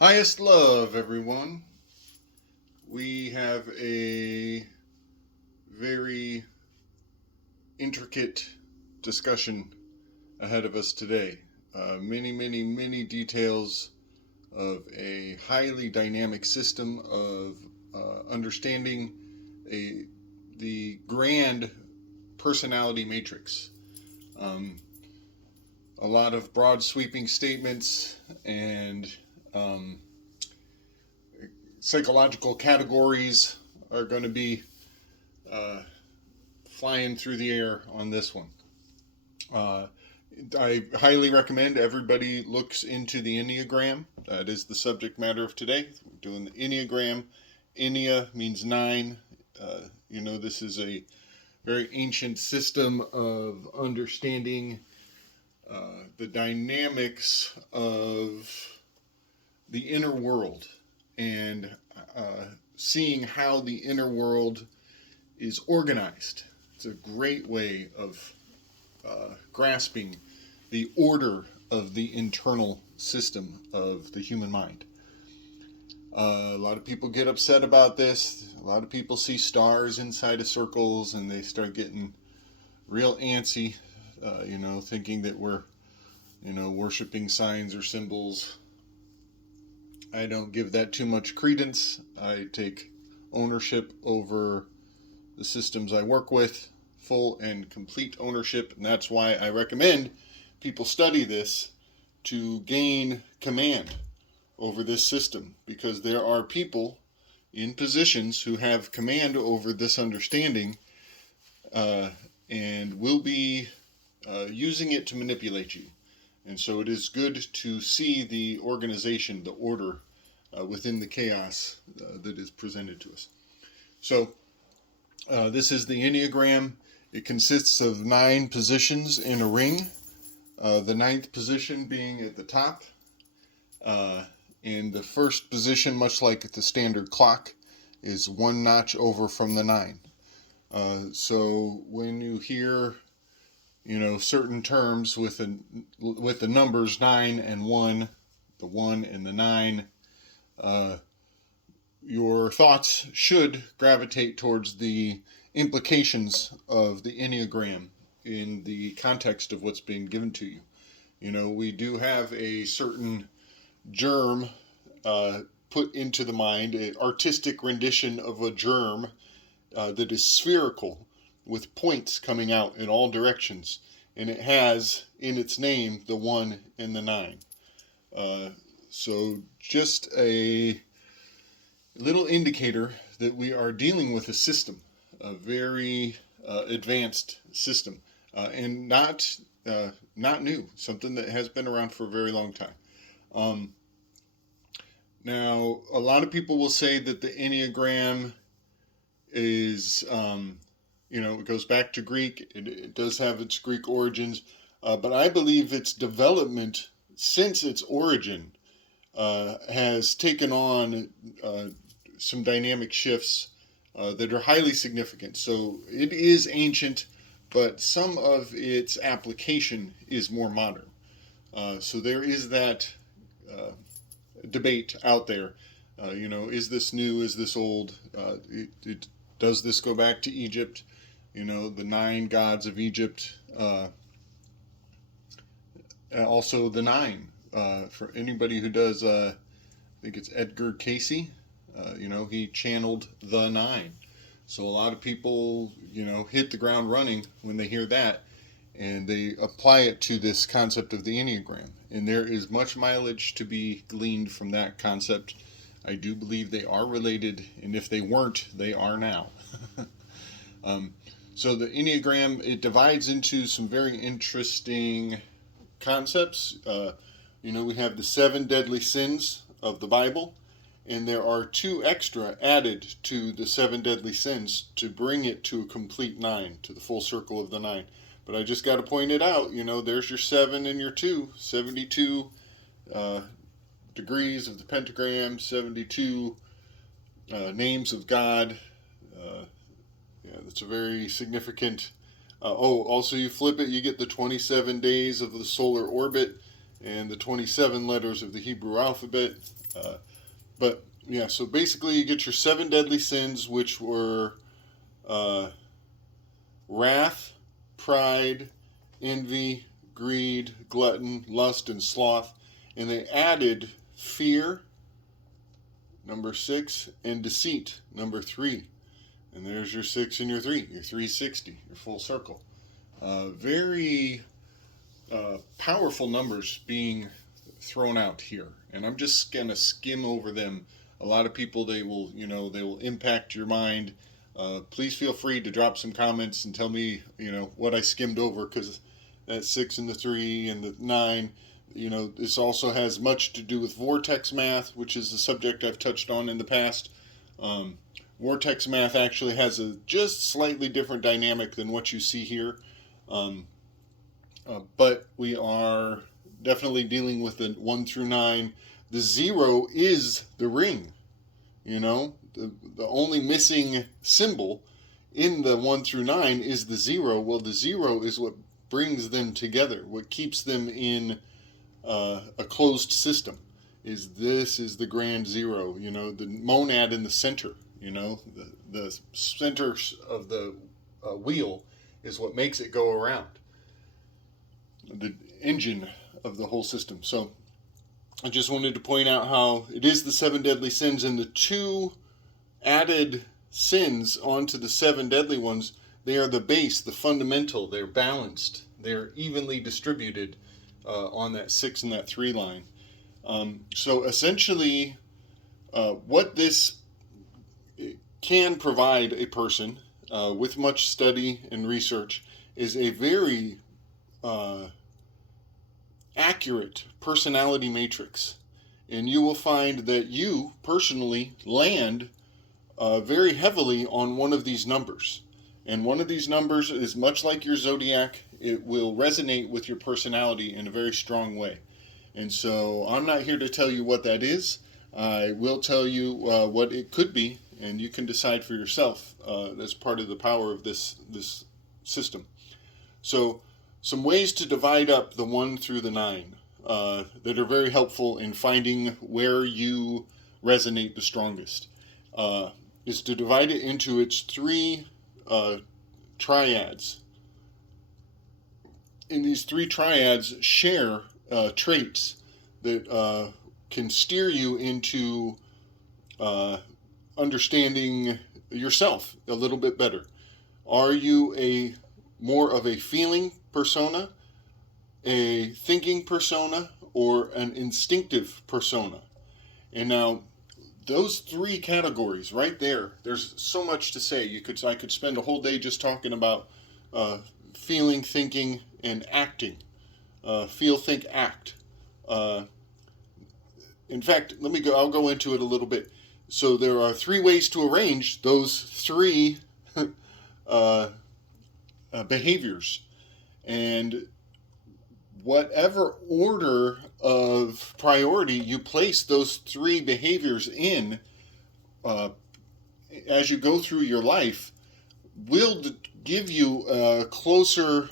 Highest love, everyone. We have a very intricate discussion ahead of us today. Many details of a highly dynamic system of understanding a the grand personality matrix. Um, a lot of broad sweeping statements and um, psychological categories are going to be uh, flying through the air on this one. Uh, I highly recommend everybody looks into the Enneagram. That is the subject matter of today. We're doing the Enneagram. Ennea means nine. This is a very ancient system of understanding the dynamics of the inner world and seeing how the inner world is organized. It's a great way of grasping the order of the internal system of the human mind. A lot of people get upset about this. A lot of people see stars inside of circles and they start getting real antsy, thinking that we're, worshiping signs or symbols. I don't give that too much credence. I take ownership over the systems I work with, full and complete ownership, and that's why I recommend people study this to gain command over this system, because there are people in positions who have command over this understanding and will be using it to manipulate you. And so it is good to see the organization, the order within the chaos that is presented to us. So this is the Enneagram. It consists of 9 positions in a ring, the 9th position being at the top. And the first position, much like the standard clock, is 1 notch over from the 9. So when you hear, certain terms with the numbers 9 and 1, the 1 and the 9, your thoughts should gravitate towards the implications of the Enneagram in the context of what's being given to you. We do have a certain germ put into the mind, an artistic rendition of a germ that is spherical with points coming out in all directions. And it has in its name the 1 and the 9. So just a little indicator that we are dealing with a system, a very advanced system, and not new, something that has been around for a very long time. Now, a lot of people will say that the Enneagram is, it goes back to Greek. It does have its Greek origins, but I believe its development since its origin has taken on some dynamic shifts that are highly significant. So it is ancient, but some of its application is more modern. So there is that debate out there. Is this new? Is this old? Does this go back to Egypt? The 9 gods of Egypt. Also the 9. For anybody who does, I think it's Edgar Casey. He channeled the 9. So a lot of people, hit the ground running when they hear that, and they apply it to this concept of the Enneagram. And there is much mileage to be gleaned from that concept. I do believe they are related, and if they weren't, they are now. So the Enneagram, it divides into some very interesting concepts. We have the 7 deadly sins of the Bible, and there are 2 extra added to the 7 deadly sins to bring it to a complete 9, to the full circle of the 9. But I just got to point it out, there's your 7 and your 2, 72 degrees of the pentagram, 72 names of God. That's a very significant. Also you flip it, you get the 27 days of the solar orbit, and the 27 letters of the Hebrew alphabet. But yeah, so basically you get your 7 deadly sins, which were wrath, pride, envy, greed, glutton, lust, and sloth. And they added fear, number 6, and deceit, number 3. And there's your 6 and your 3, your 360, your full circle. Very powerful numbers being thrown out here. And I'm just going to skim over them. A lot of people, they will impact your mind. Please feel free to drop some comments and tell me, what I skimmed over, because that 6 and the 3 and the 9, this also has much to do with vortex math, which is a subject I've touched on in the past. Vortex math actually has a just slightly different dynamic than what you see here. But we are definitely dealing with the 1 through 9. The 0 is the ring. The only missing symbol in the 1 through 9 is the 0. Well, the 0 is what brings them together, what keeps them in a closed system. Is the grand 0, the monad in the center, the center of the wheel is what makes it go around, the engine of the whole system. So I just wanted to point out how it is the 7 deadly sins, and the 2 added sins onto the 7 deadly ones. They are the base, the fundamental. They're balanced. They're evenly distributed on that 6 and that 3 line. So essentially, what this can provide a person with much study and research is a very accurate personality matrix. And you will find that you personally land very heavily on one of these numbers. And one of these numbers is much like your zodiac. It will resonate with your personality in a very strong way. And so I'm not here to tell you what that is. I will tell you what it could be, and you can decide for yourself. That's part of the power of this system. So some ways to divide up the 1 through the 9 that are very helpful in finding where you resonate the strongest is to divide it into its 3 triads. And these 3 triads share traits that can steer you into understanding yourself a little bit better. Are you more of a feeling persona, a thinking persona, or an instinctive persona? And now those 3 categories right there, there's so much to say. I could spend a whole day just talking about feeling, thinking, and acting. Feel, think, act. In fact, I'll go into it a little bit. So there are 3 ways to arrange those 3 behaviors. And whatever order of priority you place those 3 behaviors in as you go through your life will give you a closer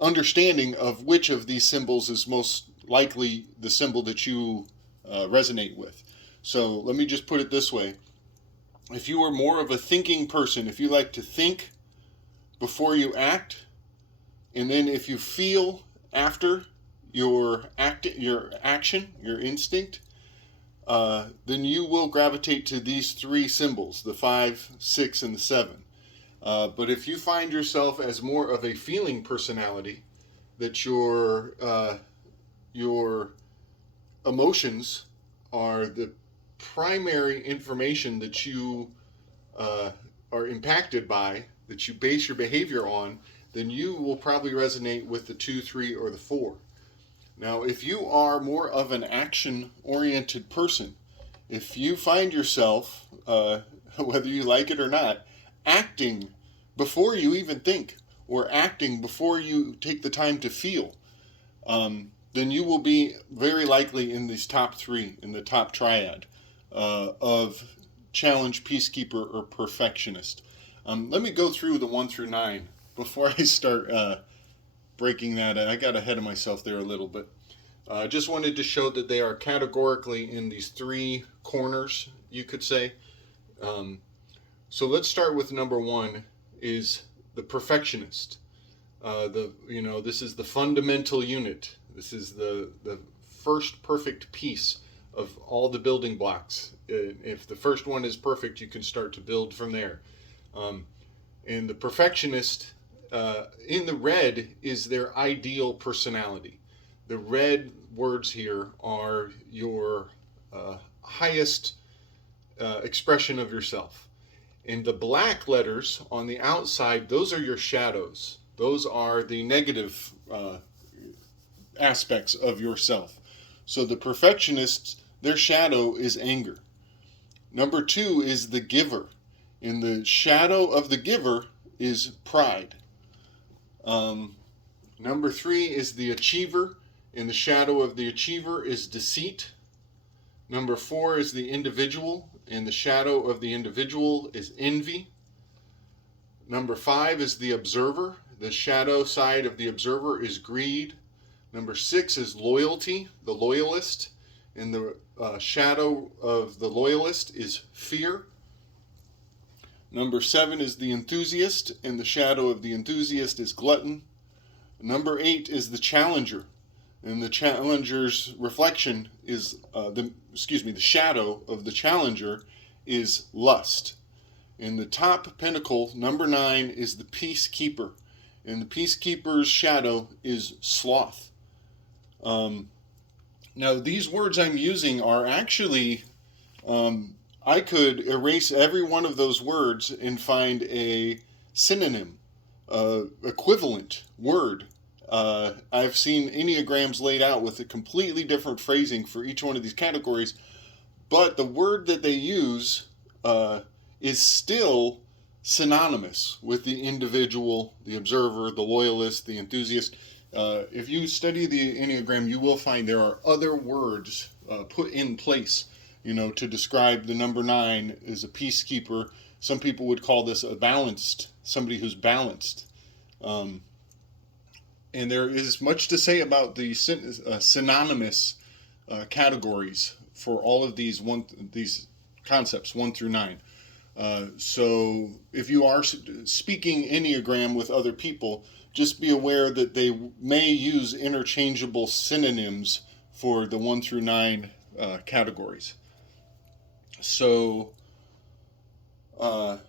understanding of which of these symbols is most likely the symbol that you resonate with. So let me just put it this way. If you are more of a thinking person, if you like to think before you act, and then if you feel after your action, your instinct, then you will gravitate to these 3 symbols, the 5, 6, and the 7. But if you find yourself as more of a feeling personality, that your emotions are the primary information that you are impacted by, that you base your behavior on, then you will probably resonate with the 2, 3, or the 4. Now, if you are more of an action-oriented person, if you find yourself, whether you like it or not, acting before you even think, or acting before you take the time to feel, then you will be very likely in these top 3, in the top triad of challenge, peacekeeper, or perfectionist. Let me go through the 1 through 9 before I start breaking that. I got ahead of myself there a little bit. I just wanted to show that they are categorically in these three corners, you could say. Um, so let's start with number one, is the perfectionist. This is the fundamental unit. This is the first perfect piece of all the building blocks. If the first one is perfect, you can start to build from there. And the perfectionist, in the red, is their ideal personality. The red words here are your highest expression of yourself. And the black letters on the outside, those are your shadows. Those are the negative aspects of yourself. So the perfectionists, their shadow is anger. Number two is the giver. And the shadow of the giver is pride. Number three is the achiever. And the shadow of the achiever is deceit. Number four is the individual. And the shadow of the individual is envy. Number five is the observer. The shadow side of the observer is greed. Number six is loyalty, the loyalist. And the shadow of the loyalist is fear. Number seven is the enthusiast, and the shadow of the enthusiast is glutton. Number eight is the challenger, and the challenger's reflection is the shadow of the challenger is lust. In the top pinnacle, number nine is the peacekeeper, and the peacekeeper's shadow is sloth. Now, these words I'm using are actually, I could erase every one of those words and find a synonym, equivalent word. I've seen Enneagrams laid out with a completely different phrasing for each one of these categories, but the word that they use is still synonymous with the individual, the observer, the loyalist, the enthusiast. If you study the Enneagram, you will find there are other words put in place, to describe the number nine as a peacekeeper. Some people would call this somebody who's balanced. And there is much to say about the synonymous categories for all of these concepts, 1 through 9. So if you are speaking Enneagram with other people, just be aware that they may use interchangeable synonyms for the 1 through 9 categories. So now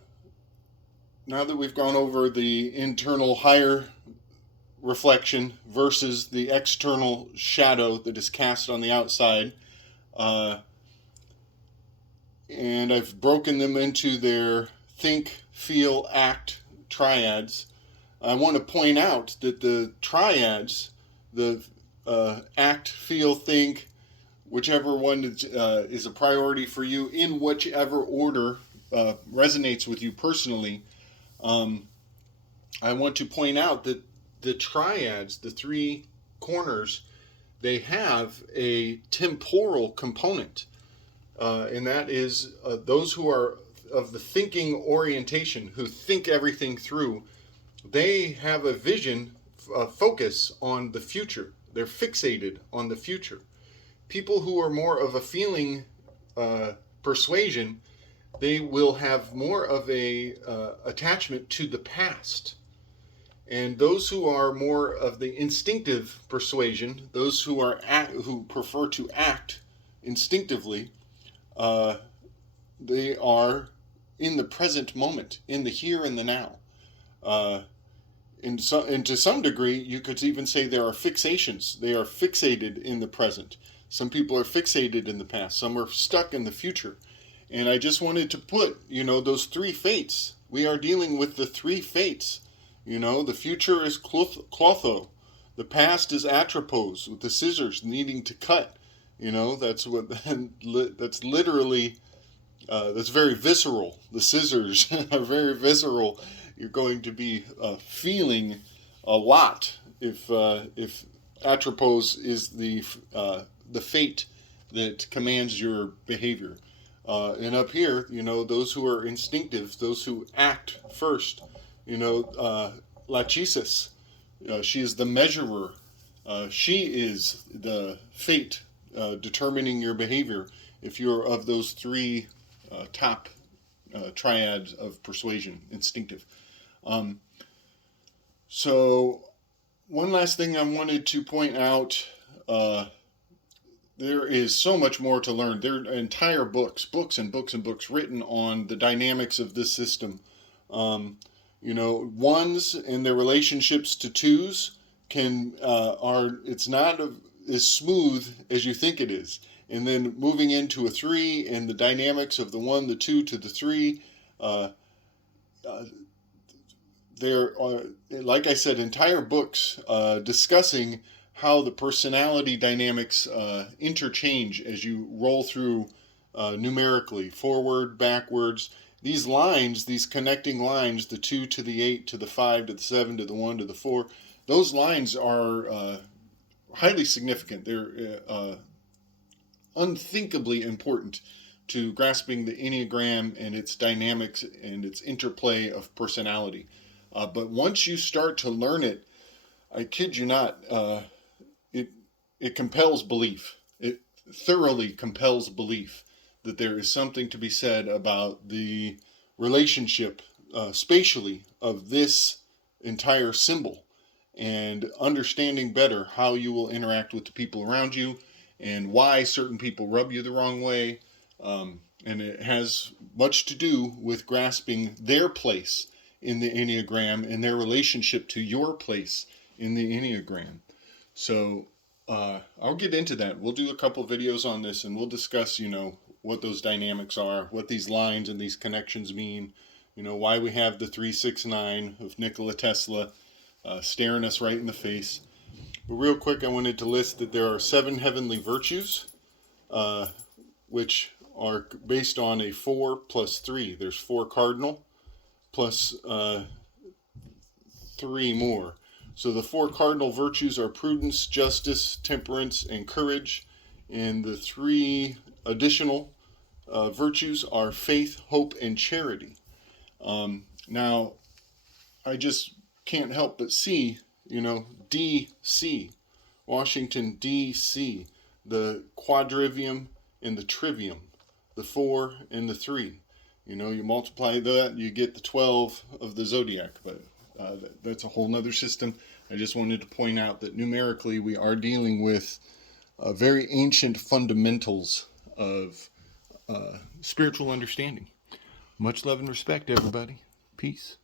that we've gone over the internal higher reflection versus the external shadow that is cast on the outside, and I've broken them into their think, feel, act triads, I want to point out that the triads, the act, feel, think, whichever one is a priority for you, in whichever order resonates with you personally, I want to point out that the triads, the three corners, they have a temporal component. And that is those who are of the thinking orientation, who think everything through, they have a vision, a focus on the future. They're fixated on the future. People who are more of a feeling persuasion, they will have more of a attachment to the past. And those who are more of the instinctive persuasion, those who who prefer to act instinctively, they are in the present moment, in the here and the now. And to some degree, you could even say there are fixations. They are fixated in the present. Some people are fixated in the past. Some are stuck in the future. And I just wanted to put, those three fates. We are dealing with the three fates. The future is clotho. The past is atropos, with the scissors needing to cut. That's literally, that's very visceral. The scissors are very visceral. You're going to be feeling a lot if atropos is the fate that commands your behavior. And up here, those who are instinctive, those who act first, lachesis, She is the measurer. She is the fate determining your behavior if you're of those three top triads of persuasion, instinctive. Um, so, one last thing I wanted to point out. There is so much more to learn. There are entire books and books and books written on the dynamics of this system. Um, ones and their relationships to twos it's not as smooth as you think it is. And then moving into a three and the dynamics of the one, the two to the three, uh, uh, there are, like I said, entire books discussing how the personality dynamics interchange as you roll through numerically, forward, backwards. These lines, these connecting lines, the 2 to the 8 to the 5 to the 7 to the 1 to the 4, those lines are highly significant. They're unthinkably important to grasping the Enneagram and its dynamics and its interplay of personality. But once you start to learn it, I kid you not, it it compels belief. It thoroughly compels belief that there is something to be said about the relationship spatially of this entire symbol, and understanding better how you will interact with the people around you and why certain people rub you the wrong way. And it has much to do with grasping their place in the Enneagram and their relationship to your place in the Enneagram. So I'll get into that. We'll do a couple videos on this and we'll discuss, what those dynamics are, what these lines and these connections mean, why we have the 369 of Nikola Tesla staring us right in the face. But real quick, I wanted to list that there are 7 heavenly virtues, which are based on a 4 plus 3. There's 4 cardinal plus 3 more. So the 4 cardinal virtues are prudence, justice, temperance, and courage. And the 3 additional virtues are faith, hope, and charity. Now, I just can't help but see, D.C., Washington, D.C., the quadrivium and the trivium, the 4 and the 3. You multiply that, you get the 12 of the zodiac, but that's a whole nother system. I just wanted to point out that numerically we are dealing with very ancient fundamentals of spiritual understanding. Much love and respect, everybody. Peace.